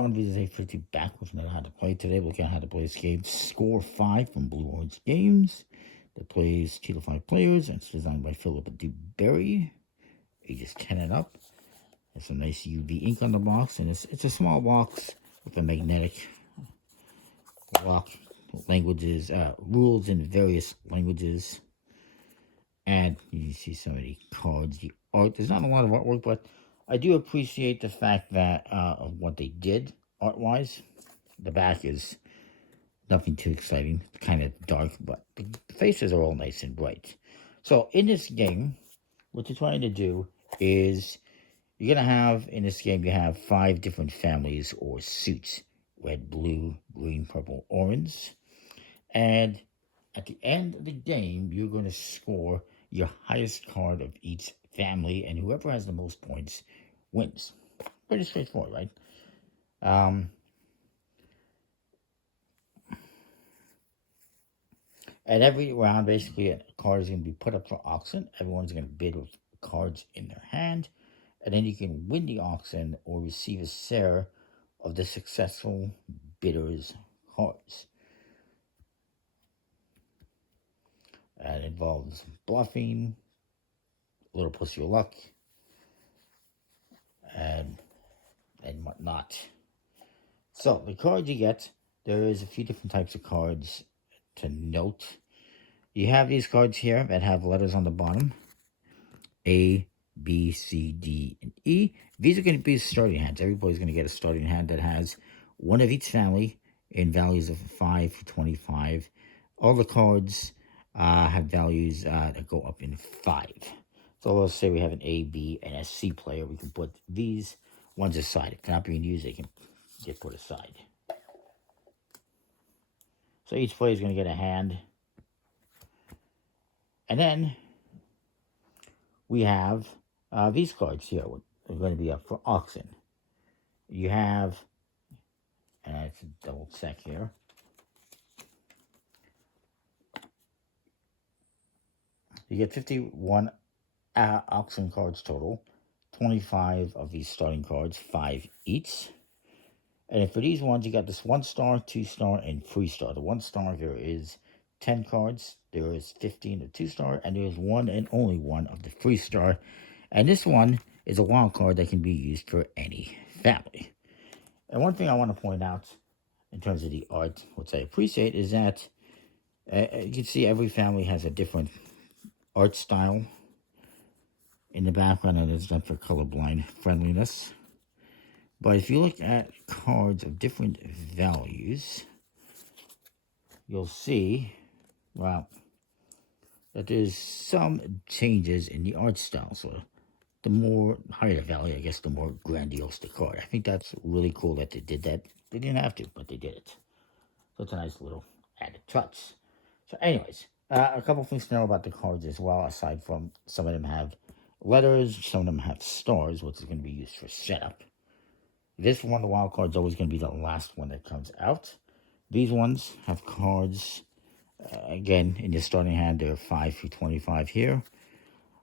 On video 50 back with another how to play. Today we're looking at how to play this game. Score 5 from Blue Orange Games that plays 2 to 5 players. And it's designed by Philip DeBerry, ages 10 and up. There's some nice UV ink on the box, and it's a small box with a magnetic lock, languages, rules in various languages. And you see some of the cards, the art. There's not a lot of artwork, but I do appreciate the fact that of what they did art-wise. The back is nothing too exciting, kind of dark, but the faces are all nice and bright. So in this game, what you're trying to do is you're going to have, in this game, you have 5 different families or suits. Red, blue, green, purple, orange. And at the end of the game, you're going to score your highest card of each family, and whoever has the most points wins. Pretty straightforward, right? At every round, basically, a card is going to be put up for auction. Everyone's going to bid with cards in their hand, and then you can win the auction or receive a share of the successful bidder's cards. And it involves bluffing, a little push your luck, and whatnot. So the cards you get, there is a few different types of cards to note. You have these cards here that have letters on the bottom. A, B, C, D, and E. These are going to be starting hands. Everybody's going to get a starting hand that has one of each family in values of 5 to 25. All the cards have values that go up in 5. So let's say we have an A, B, and a C player. We can put these ones aside. If they're not being used, they can get put aside. So each player is going to get a hand. And then we have these cards here. Are going to be up for auction. You have, and I have to double check here. You get 51 auction cards total, 25 of these starting cards, 5 each. And for these ones, you got this 1-star, 2-star, and 3-star. The 1-star, there is 10 cards, there is 15 of 2-star, and there is 1 and only 1 of the 3-star. And this one is a wild card that can be used for any family. And one thing I want to point out in terms of the art, which I appreciate, is that you can see every family has a different art style. In the background, and it's done for colorblind friendliness. But if you look at cards of different values, you'll see, well, that there's some changes in the art style. So the more higher the value, I guess, the more grandiose the card. I think that's really cool that they did that. They didn't have to, but they did it. So it's a nice little added touch. So anyways, a couple things to know about the cards as well, aside from some of them have letters, some of them have stars, which is going to be used for setup. This one, the wild card, is always going to be the last one that comes out. These ones have cards, again, in the starting hand, there are 5 through 25 here.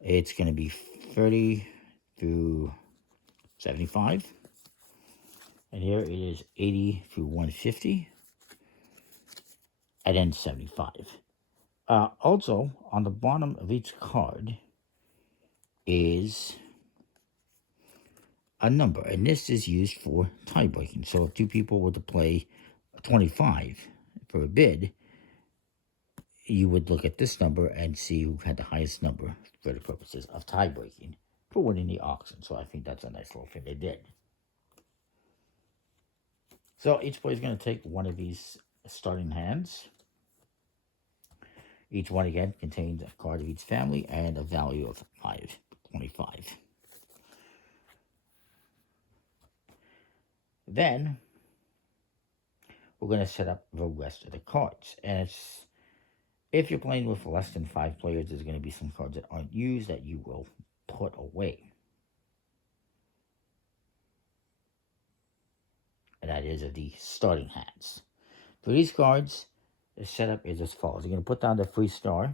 It's going to be 30 through 75. And here it is 80 through 150. And then 75. Also, on the bottom of each card is a number, and this is used for tie breaking. So if 2 people were to play 25 for a bid, you would look at this number and see who had the highest number for the purposes of tie breaking for winning the auction. So I think that's a nice little thing they did. So each player is going to take one of these starting hands. Each one, again, contains a card of each family and a value of 5.25. Then, we're going to set up the rest of the cards. And if you're playing with less than 5 players, there's going to be some cards that aren't used that you will put away. And that is the starting hands. For these cards, the setup is as follows. You're going to put down the 3-star.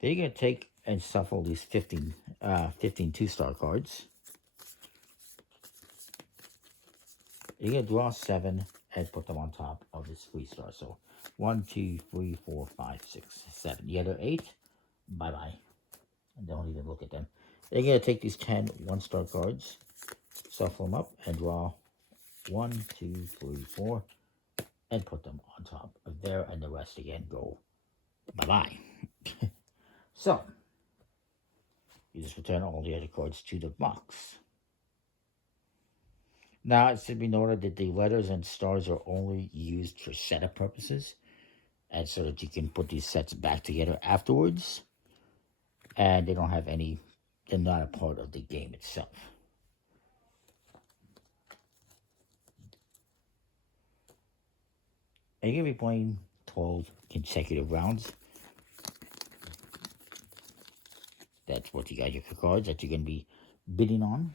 Then you're going to take and shuffle these 15 2-star cards. You're going to draw 7 and put them on top of this 3 star. So 1, 2, 3, 4, 5, 6, 7. The other 8, bye-bye. Don't even look at them. Then you're going to take these 10 1-star cards, shuffle them up, and draw 1, 2, 3, 4, and put them on top of there, and the rest again go bye-bye. So, you just return all the other cards to the box. Now, it should be noted that the letters and stars are only used for setup purposes, and so that you can put these sets back together afterwards, and they don't have any, they're not a part of the game itself. And you're going to be playing 12 consecutive rounds. That's what you got your cards that you're going to be bidding on.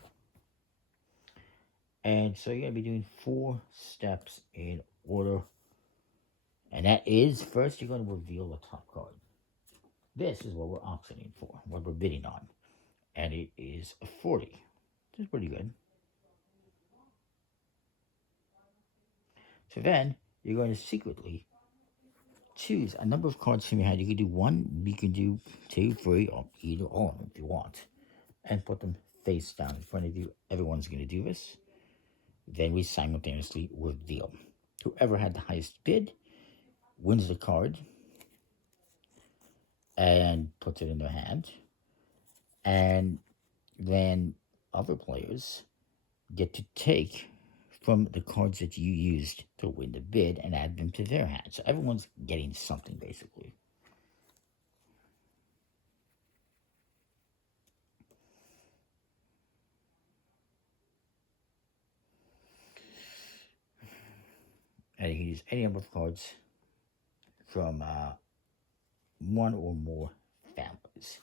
And so you're going to be doing 4 steps in order. And that is, first you're going to reveal the top card. This is what we're auctioning for, what we're bidding on. And it is a 40. Which is pretty good. So then, you're going to secretly choose a number of cards from your hand. You can do 1, you can do 2, 3, or either all of them if you want. And put them face down in front of you. Everyone's going to do this. Then we simultaneously reveal. Whoever had the highest bid wins the card and puts it in their hand. And then other players get to take from the cards that you used to win the bid and add them to their hand. So everyone's getting something, basically. And you can use any number of cards from 1 or more families.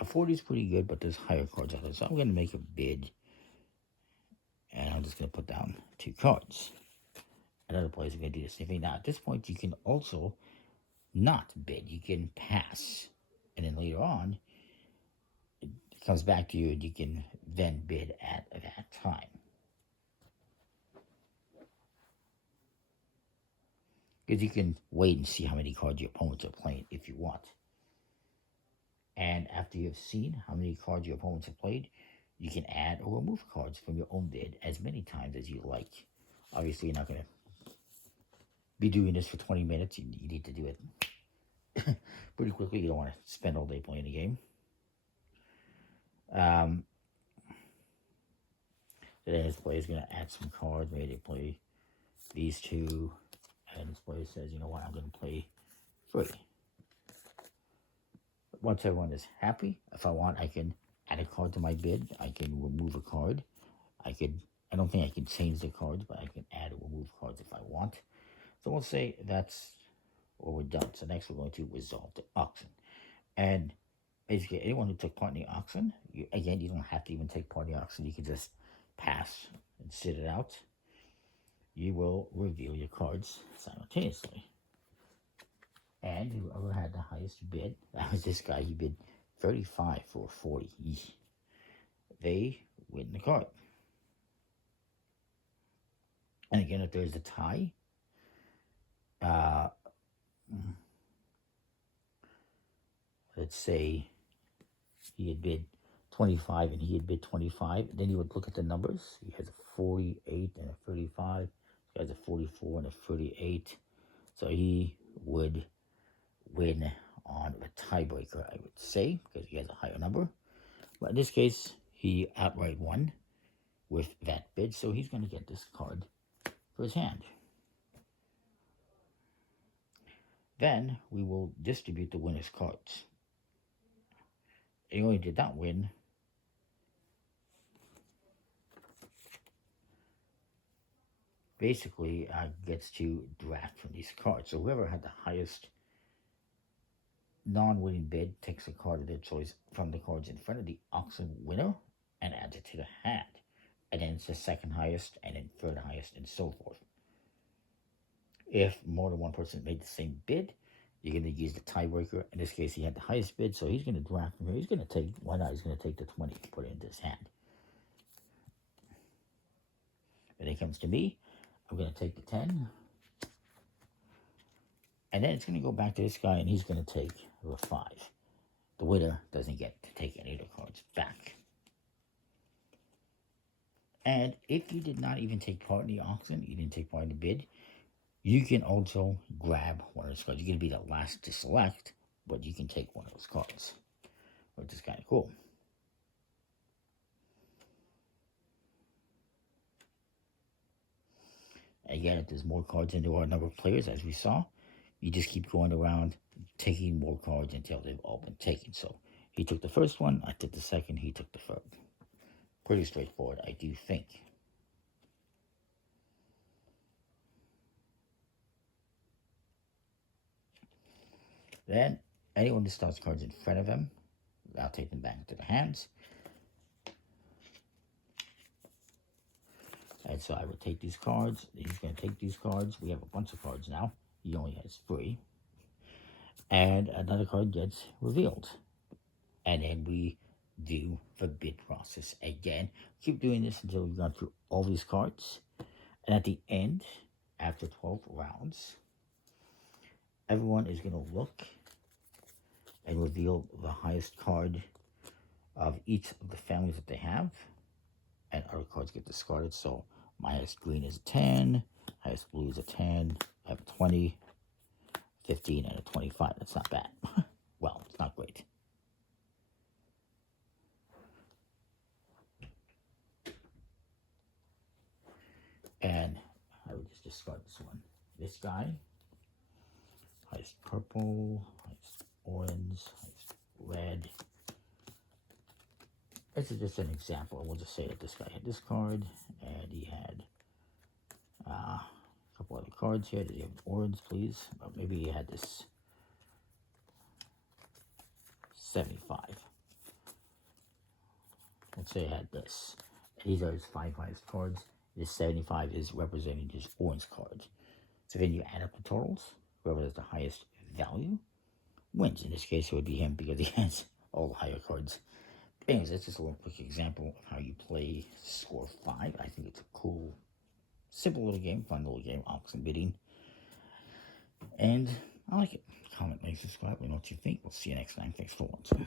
A 40 is pretty good, but there's higher cards out there. So I'm going to make a bid. And I'm just going to put down 2 cards. Another players are going to do the same thing. Now, at this point, you can also not bid. You can pass. And then later on, it comes back to you, and you can then bid at that time. Because you can wait and see how many cards your opponents are playing if you want. And after you've seen how many cards your opponents have played, you can add or remove cards from your own bid as many times as you like. Obviously, you're not going to be doing this for 20 minutes. You need to do it pretty quickly. You don't want to spend all day playing the game. Then this player is going to add some cards. Maybe they play these 2. And this player says, you know what, I'm going to play 3. Once everyone is happy, if I want, I can add a card to my bid. I can remove a card. I don't think I can change the cards, but I can add or remove cards if I want. So we'll say that's what we're done. So next we're going to resolve the auction. And basically anyone who took part in the auction, you don't have to even take part in the auction. You can just pass and sit it out. You will reveal your cards simultaneously. And whoever had the highest bid, that was this guy, he bid 35 for 40. They win the card. And again, if there's a tie, let's say he had bid 25 and he had bid 25, then you would look at the numbers. He has a 48 and a 35. He has a 44 and a 38. So he would win on a tiebreaker, I would say, because he has a higher number. But in this case, he outright won with that bid, so he's going to get this card for his hand. Then we will distribute the winner's cards. Anyone who did not win basically gets to draft from these cards. So whoever had the highest non-winning bid takes a card of their choice from the cards in front of the auction winner and adds it to the hand. And then it's the second highest, and then third highest, and so forth. If more than one person made the same bid, you're going to use the tiebreaker. In this case, he had the highest bid, so he's going to draft from here. He's going to take, why not? He's going to take the 20 and put it into his hand. it comes to me, I'm going to take the 10. And then it's going to go back to this guy, and he's going to take the 5. The winner doesn't get to take any of the cards back. And if you did not even take part in the auction, you didn't take part in the bid, you can also grab one of those cards. You're going to be the last to select, but you can take one of those cards, which is kind of cool. Again, if there's more cards into our number of players, as we saw, you just keep going around taking more cards until they've all been taken. So he took the first one, I took the second, he took the third. Pretty straightforward, I do think. Then, anyone who starts cards in front of him, I'll take them back into the hands. And so I would take these cards. He's going to take these cards. We have a bunch of cards now. He only has 3. And another card gets revealed. And then we do the bid process again. Keep doing this until we've gone through all these cards. And at the end, after 12 rounds, everyone is going to look and reveal the highest card of each of the families that they have. And other cards get discarded. So my highest green is a 10, highest blue is a 10, I have a 20, 15, and a 25. That's not bad. Well, it's not great. And I would just discard this one. This guy, highest purple, highest orange, highest red. This is just an example. We'll just say that this guy had this card, and he had a couple other cards here. Did he have orange, please? Or maybe he had this 75. Let's say I had this. These are his 5 highest cards. This 75 is representing his orange card. So then you add up the totals. Whoever has the highest value wins. In this case, it would be him because he has all the higher cards. Anyways, that's just a little quick example of how you play Score 5. I think it's a cool, simple little game, fun little game, auction bidding. And I like it. Comment, like, subscribe, let me know what you think. We'll see you next time. Thanks for watching.